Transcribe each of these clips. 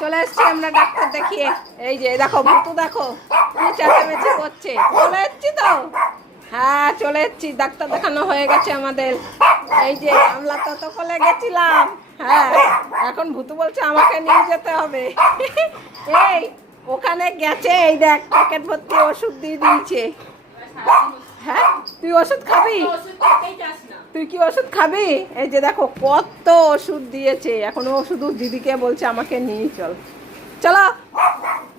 চলে এসছি আমরা ডাক্তার দেখিয়ে। এই যে, দেখো, ভুতু দেখো চেঁচামেচি করছে। চলে এসছি তো? হ্যাঁ চলে এসছি। ডাক্তার দেখানো হয়ে গেছে আমাদের। এই যে, আমরা তত কলে গেছিলাম। হ্যাঁ এখন ভুতু বলছে আমাকে নিয়ে যেতে হবে। এই, ওখানে গেছে। এই দেখ প্যাকেট ভর্তি ওষুধ দিয়ে দিয়েছে। হ্যাঁ? তুই ওষুধ খাবি? তুই কি ওষুধ খাবি? এই যে দেখো কত ওষুধ দিয়েছে। এখন ও শুধু দিদিকে বলছে আমাকে নিয়ে চল। চলো।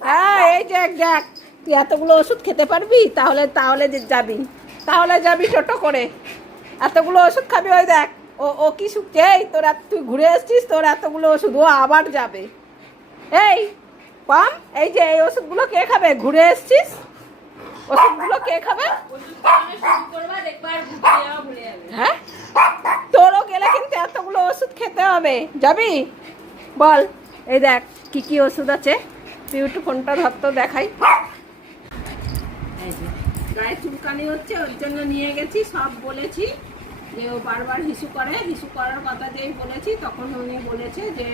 হ্যাঁ এই যে দেখ তুই এতগুলো ওষুধ খেতে পারবি? তাহলে তাহলে যে যাবি। তাহলে যাবি টোটো করে। এতগুলো ওষুধ খাবি ওই দেখ। ও ও কি এই তোর তুই ঘুরে এসছিস তোর এতগুলো ওষুধ ও আবার যাবে। এই কম এই যে এই ওষুধগুলো কে খাবে? ঘুরে এসছিস? ওষুধগুলো কে খাবে? হ্যাঁ? তোরও গেলে কিন্তু এতগুলো ওষুধ খেতে হবে। যাবি? বল। এই দেখ কি কি ওষুধ আছে। তুই একটু ফোনটা ধরতো দেখাই। এই যে গায়ে চুলকানি হচ্ছে ওর জন্য নিয়ে গেছি সব বলেছি যে ও বারবার হিসু করে। হিসু করার কথা যেই বলেছি তখন উনি বলেছে যে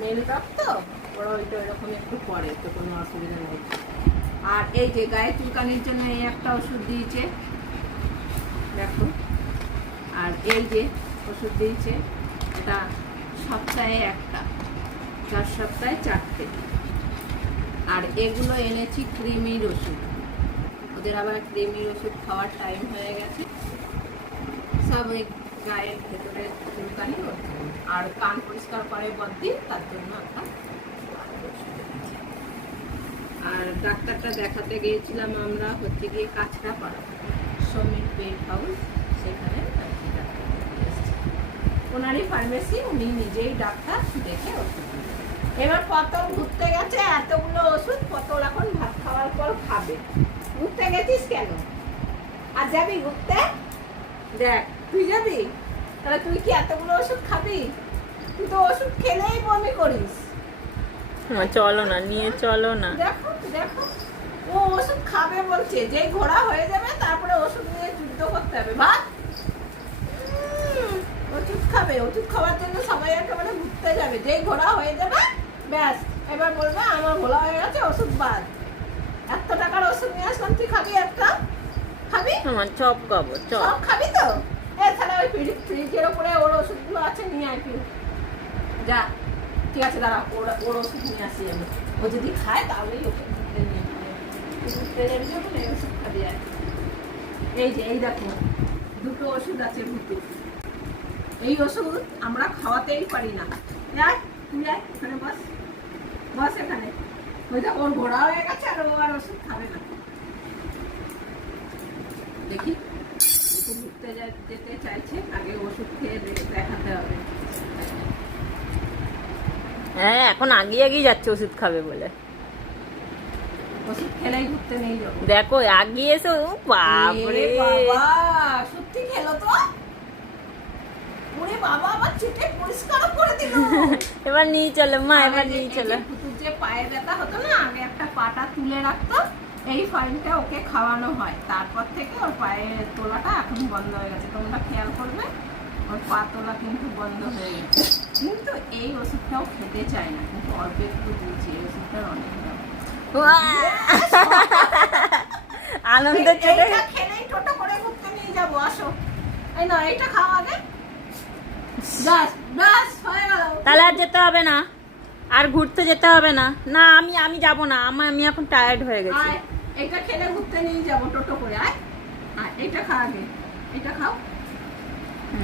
মেল রক্ত ওরা ওইটা ওইরকম একটু করে তো কোনো অসুবিধা নেই। আর এই যে গায়ে চুলকানির জন্য এই একটা ওষুধ দিয়েছে। দেখো। আর এই যে ওষুধ দিয়েছে, এটা সপ্তাহে একটা, চার সপ্তাহে চারটে। আর এগুলো এনেছি ক্রিমির ওষুধ। ওদের আবার ক্রিমির ওষুধ খাওয়ার টাইম হয়ে গেছে। সব ওই গায়ের ভেতরে চুলকানি আর কান পরিষ্কার করে বদিন তার জন্য একটা। আর ডাক্তারটা দেখাতে গিয়েছিলাম আমরা হচ্ছে গিয়ে কাছড়া পাড়া সমীর পেট হাউস সেখানে। ওনারই ফার্মেসি উনি নিজেই ডাক্তার দেখে ওষুধ এবার পতল ঘুরতে গেছে এতগুলো ওষুধ পতল এখন ভাত খাওয়ার পর খাবে। ঘুরতে গেছিস কেন? আর যাবি ঘুরতে? দেখ তুই যাবি? তাহলে তুই কি এতগুলো ওষুধ খাবি? তুই তো ওষুধ খেলেই বমি করিস। চলো না নিয়ে চলো না। দেখো। দেখো ও ওষুধ খাবে বলছে। যেই ঘোড়া হয়ে যাবে তারপরে ওষুধ নিয়ে যুদ্ধ করতে হবে। ভাত? ওষুধ খাবে। ওষুধ খাওয়ার জন্য সবাই একেবারে ঘুরতে যাবে। যেই ঘোড়া হয়ে যাবে ব্যাস। এবার বলবে আমার ঘোড়া হয়ে গেছে ওষুধ বাদ। এত টাকার ওষুধ নিয়ে আসলাম তুই খাবি একটা? খাবি? আমার চপ খাব চপ। খাবি তো? এ তাহলে ওই ফ্রি- ফ্রিজের ওপরে ওর ওষুধগুলো আছে নিয়ে আয় যা। ঠিক আছে, দাঁড়া, ওর ওর ওষুধ নিয়ে আসি আমি। ও যদি খায় তাহলেই ওকে ঘুরতে নিয়ে এই ওষুধ যে, এই দেখো, দুটো ওষুধ আছে ভুতু এই ওষুধ আমরা খাওয়াতেই পারি না। তুই এখানে বস। বস এখানে। ওই দেখ ওর ঘোড়া হয়ে গেছে আর ও আর ওষুধ খাবে না। দেখি ঘুরতে যেতে চাইছে, আগে ওষুধ খেয়ে দে- দেখাতে হবে হ্যাঁ এখন আগিয়ে আগিয়ে যাচ্ছে ওষুধ খাবে বলে। ওষুধ খেলেই ঘুরতে নেই দেখো আগিয়ে এসে ও বাপরে। সত্যি খেলো তো। ওরে বাবা আবার চেটে পরিষ্কার করে দিল। এবার নিয়ে চলো মা এবার নিয়ে চলো। পুতুর যে পায়ে ব্যথা হতো না আগে একটা পাটা তুলে রাখতো এই ফাইলটা ওকে খাওয়ানো হয়। তারপর থেকে ওর পায়ের তোলাটা এখন বন্ধ হয়ে গেছে। তোমরা খেয়াল করবে ওর পা তোলা কিন্তু বন্ধ হয়ে গেছে। কিন্তু এই ওষুধটাও খেতে চায় না কিন্তু অল্প একটু দিয়েছি এই ওষুধটার অনেক দাম। আনন্দ চলে খেলেই টোটো করে ঘুরতে নিয়ে যাব আসো। এই না এইটা খাও আগে। ব্যাস ব্যাস গেল। তাহলে আর যেতে হবে না। আর ঘুরতে যেতে হবে না। না আমি আমি যাব না। আমি আমি এখন টায়ার্ড হয়ে গেছি। এটা খেলে ঘুরতে নিয়ে যাব টোটো করে আয়। আয় এটা খা আগে। এটা খাও।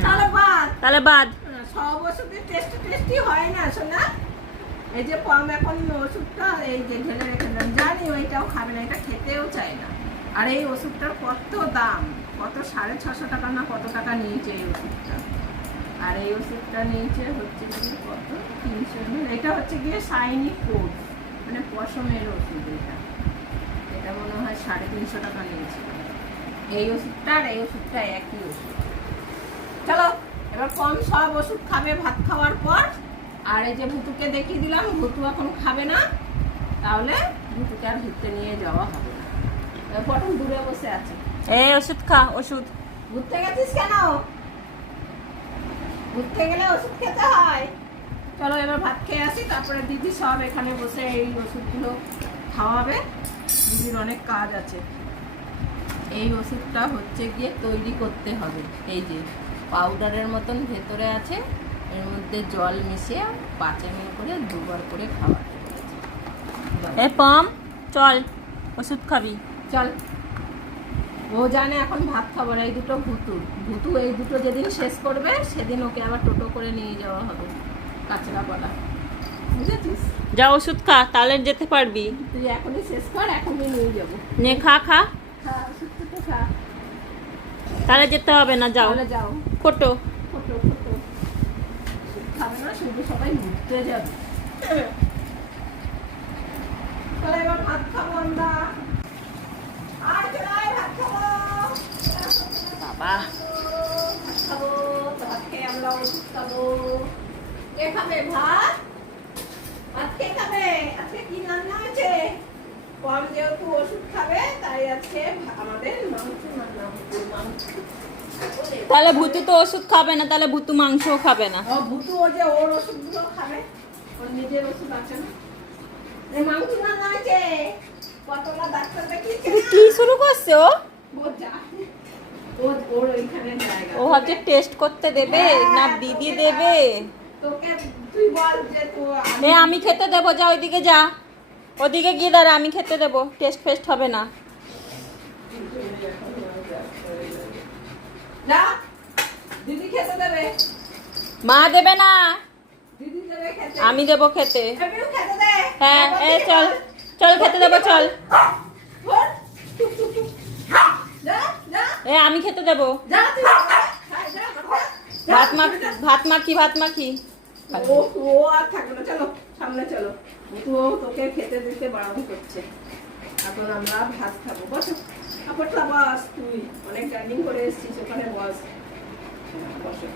তাহলে বাদ। তাহলে বাদ। সব ওষুধের টেস্টি টেস্টি হয় না শোনা এই যে পম এখন ওষুধটা, এই যে ঢেলে রেখে দিলাম, জানি ওইটাও খাবে না, এটা খেতেও চায় না। আর এই ওষুধটার কত দাম? কত সাড়ে ছশো টাকা না কত টাকা নিয়েছে এই ওষুধটা? আর এই ওষুধটা নিয়েছে হচ্ছে গিয়ে কত? তিনশো এটা হচ্ছে গিয়ে সাইনি কোড মানে পশমের ওষুধ এটা। এটা মনে হয় সাড়ে তিনশো টাকা নিয়েছে। এই ওষুধটা আর এই ওষুধটা একই ওষুধ। চলো। এবার কম সব ওষুধ খাবে ভাত খাওয়ার পর। আর এই যে ভুতুকে দেখিয়ে দিলাম ভুতু এখন খাবে না। তাহলে ভুতুকে আর ঘুরতে নিয়ে যাওয়া হবে না। পটল দূরে বসে আছে। এই ওষুধ খা ওষুধ। ঘুরতে গেছিস কেন? ঘুরতে গেলে ওষুধ খেতে হয়। চলো এবার ভাত খেয়ে আসি তারপরে দিদি সব এখানে বসে এই ওষুধগুলো খাওয়াবে। দিদির অনেক কাজ আছে। এই ওষুধটা হচ্ছে গিয়ে তৈরি করতে হবে এই যে। পাউডারের মতন ভেতরে আছে। এর মধ্যে জল মিশিয়ে পাঁচ এম করে দুবার করে বলেছে। এ পম চল ওষুধ খাবি। চল। ও জানে এখন ভাত খাবার এই দুটো ভুতু। ভুতু এই দুটো যেদিন শেষ করবে সেদিন ওকে আবার টোটো করে নিয়ে যাওয়া হবে কাঁচরাপাড়া। বুঝেছিস? যা ওষুধ খা তাহলে যেতে পারবি। তুই এখনই শেষ কর এখনই নিয়ে যাব। নে খা খা। খা ওষুধটা তো খা। তাহলে যেতে হবে না যাও। তাহলে যাও। ফটো। Photo photo. খাবে না শুধু সবাই ঘুরতে যাবে। তাহলে এবার ভাত খাব আমরা। বাবা। ভাত খেয়ে আমরা ওষুধ খাব কে খাবে ভাত? ভাত কে খাবে? আজকে কি রান্না হয়েছে? কম যেহেতু ওষুধ খাবে তাই আজকে আমাদের মাংস রান্না তাহলে ভুতু তো ওষুধ খাবে না তাহলে ভুতু মাংসও খাবে না। ভুতু ও যে ওর ওষুধগুলো খাবে ওর নিজের ওষুধ আছে না। মাংস ডাক্তার দেখিয়েছে কি শুরু করছে ও? ও ভাবছে টেস্ট করতে দেবে না দিদি দেবে। এ আমি খেতে দেবো যা ওইদিকে যা। ওদিকে গিয়ে দাঁড়া আমি খেতে দেবো টেস্ট ফেস্ট হবে না। যা দিদি খেতে দেবে? মা দেবে না। দিদি দেবে খেতে। আমি দেবো খেতে। খেতে দে। হ্যাঁ এ চল। চল খেতে দেবো চল। এ আমি খেতে দেবো। যা তুই খাই, যা, যা। ভাত মাখ ভাত মাখি ভাত মাখি। ও ও আর থাকবে না। চলো সামনে চলো। তো তোকে খেতে দিতে বারণ করছে। এখন আমরা ভাত খাব। বসো। কাপড়টা বাস তুই। অনেক জার্নি করে এসেছিস ওখানে বস হ্যাঁ, বসো